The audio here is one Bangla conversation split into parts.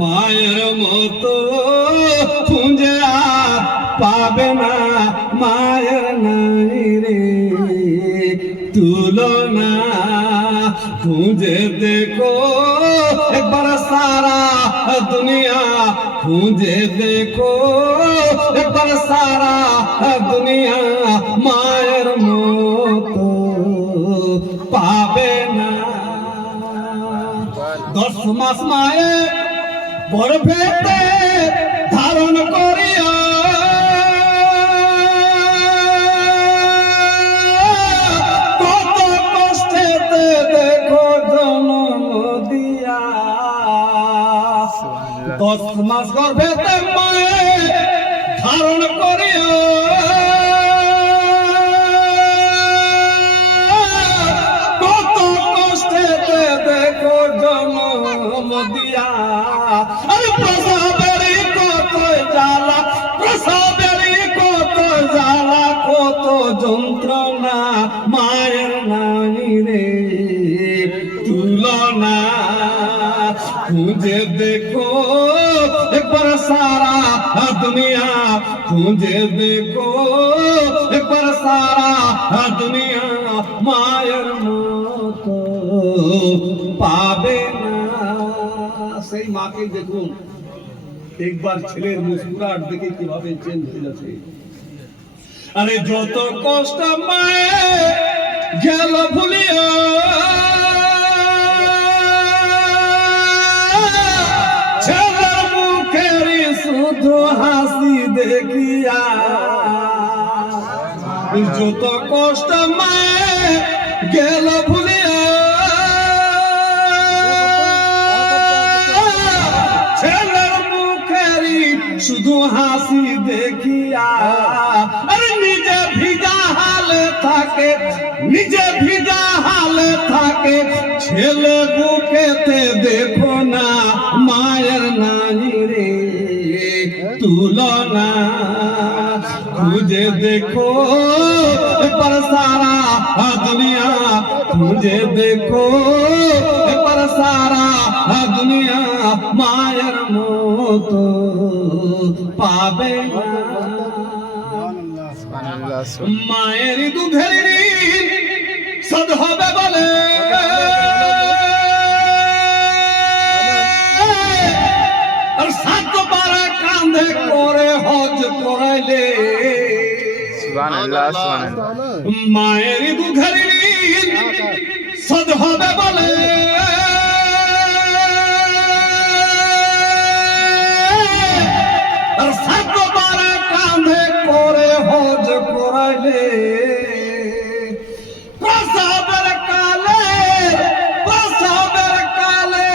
মায়ের মতো খুঁজে আর পাবে না, মায়ের নাই রে তুলনা। খুঁজে দেখো একবার সারা দুনিয়া, খুঁজে দেখো একবার সারা দুনিয়া, মায়ের মতো পাবে না। 10 মাস মায়ে গর্ভেতে ধারণ করিয়া, কত কষ্টেতে দেখো জন্ম দিয়া। 10 মাস গর্ভেতে মায়ে ধারণ করিয়া, কত কষ্টেতে দেখো জন্ম দিয়া। আরে প্রসবেরই কত জ্বালা, প্রসবেরই কত জ্বালা, কত যন্ত্রণা, মায়ের নাই রে তুলনা। খুঁজে দেখো একবার সারা দুনিয়া, খুঁজে দেখো একবার সারা দুনিয়া, মায়ের মতো পাবে না। সেই মাকে দেখুন, একবার ছেলের মুস্কুরাট দেখে কিভাবে চেঞ্জ হয়ে যাচ্ছে। আরে যত কষ্ট মায়ে গেল ভুলিয়া, ছেলের মুখের শুধু হাসি দেখিয়া। যত কষ্ট মায়ে গেল ভুলিয়া, ছেলের মুখের শুধু হাসি দেখিয়া। আরে নিজে ভিজা হালে থাকে, নিজে ভিজা হালে থাকে, ছেলে বুকেতে দেখো না, মায়ের নাই রে তুলনা। খুঁজে দেখো একবার সারা দুনিয়া, খুঁজে দেখো একবার সারা দুনিয়া, মায়ের মতো পাবে না। মায়ের দুধের ঋণ শোধ হবে বলে, আর 7 বার কাঁধে করে হজ করাইলে। মায়ের দুধের ঋণ শোধ হবে বলে, আর 7 বার কাঁধে করে হজ করাইলে। প্রসবের কালে, প্রসবের কালে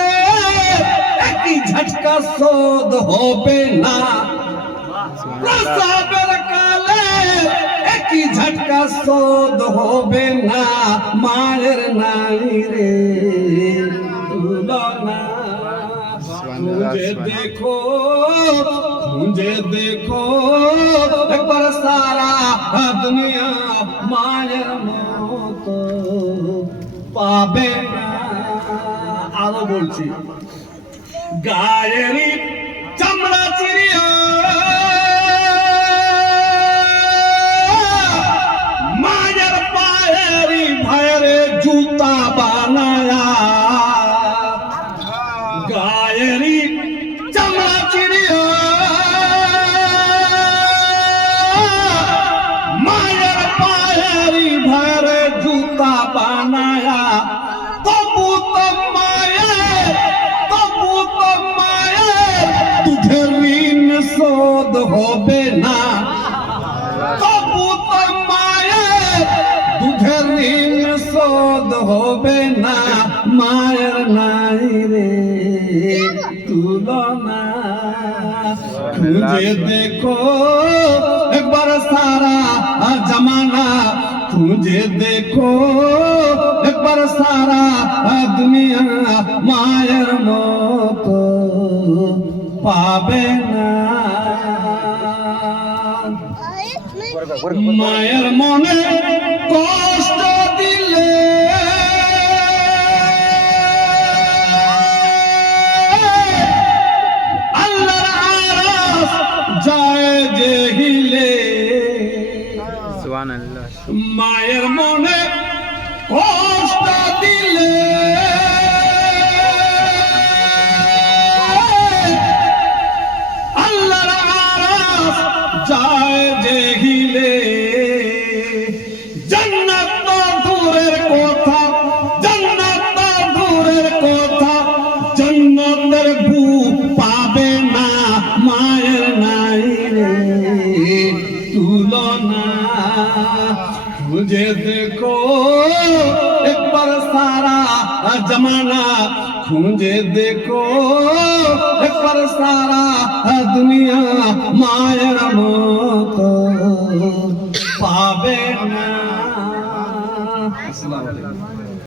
একই ঝটকা শোধ হবে না। প্রসবের কালে একই ঝটকা শোধ হবে না, মায়ের নাই রে তুলনা। খুঁজে দেখো, খুঁজে দেখো একবার সারা দুনিয়া, মায়ের মতো পাবে না। আরো বলছি, গায়েরই চামড়া চিরিয়া, মায়ের পায়েরই ভাইরে জুতা বানায়া। গায়েরই চামড়া চিরিয়া, মায়ের পায়েরই ভাইরে জুতা বানায়া। তবু তো মায়ের, তবু তো মায়ের দুধের ঋণ শোধ হবে না। তবু তো মায়ের দুধের ঋণ শোধ হবে না, মায়ের নাই রে তুলনা। খুঁজে দেখো একবার সারা জমানা, খুঁজে দেখো একবার সারা দুনিয়া, মায়ের মতো পাবে না। মায়ের মনে কষ্ট দিলে যায় যে হিলে সুবহানাল্লাহ মায়ের মনে কষ্ট দিলে আল্লাহর আরাস যায় যে হিলে জান্নাত তো দূরের কথা জান্নাত তো দূরের কথা জান্নাতের ভূ পাবে না মায়ের নাই রে তুলনা খুঁজে দেখো একবার সারা জমানা খুঁজে দেখো একবার সারা দুনিয়া মায়ের মতো পাবে না। আসসালামু আলাইকুম।